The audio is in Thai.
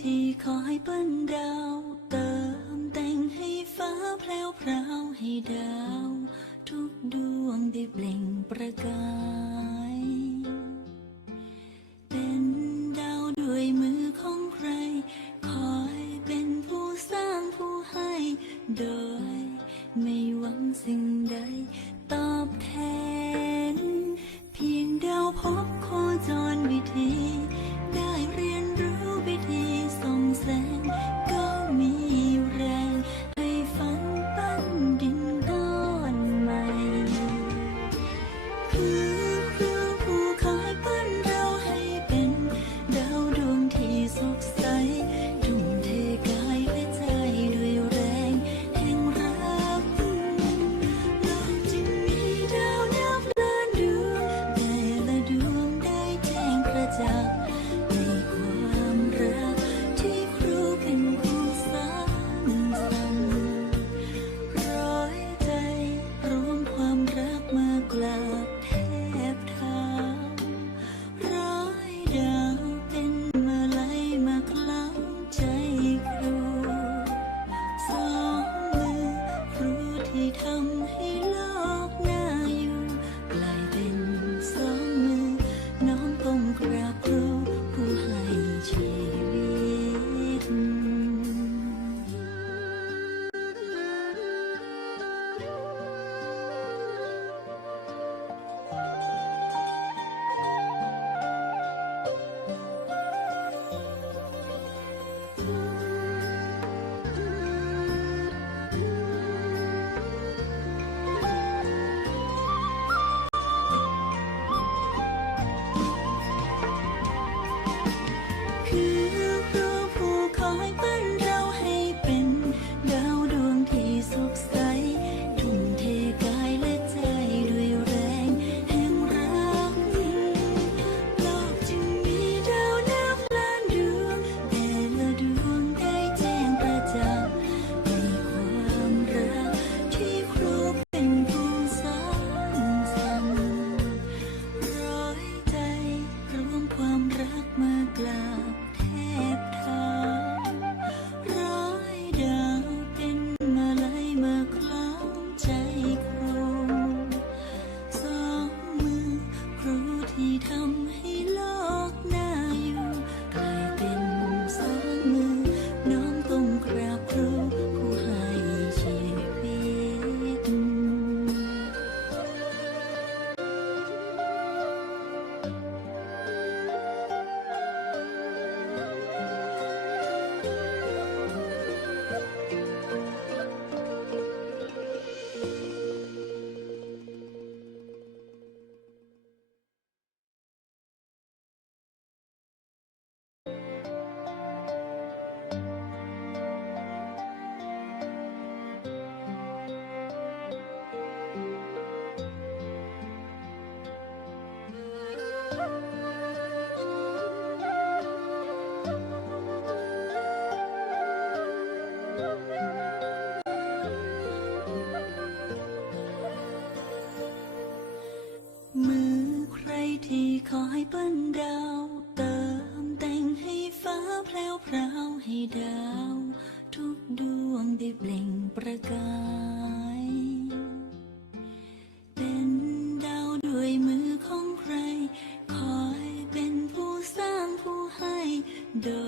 ที่คอยปิ้นดาว เติมแต่งให้ฟ้าแพรวพราวให้ดาว ทุกดวงได้เปล่งประกาย เป็นดาวด้วยมือของใคร คอยเป็นผู้สร้างผู้ให้ โดย ไม่หวังสิ่งใดตอบแทน créature pour ที่คอยปิ้นดาว เติมแต่งให้ฟ้าแพรวพราวให้ดาว ทุกดวงได้เปล่งประกาย เป็นดาวด้วยมือของใคร คอยเป็นผู้สร้างผู้ให้ดย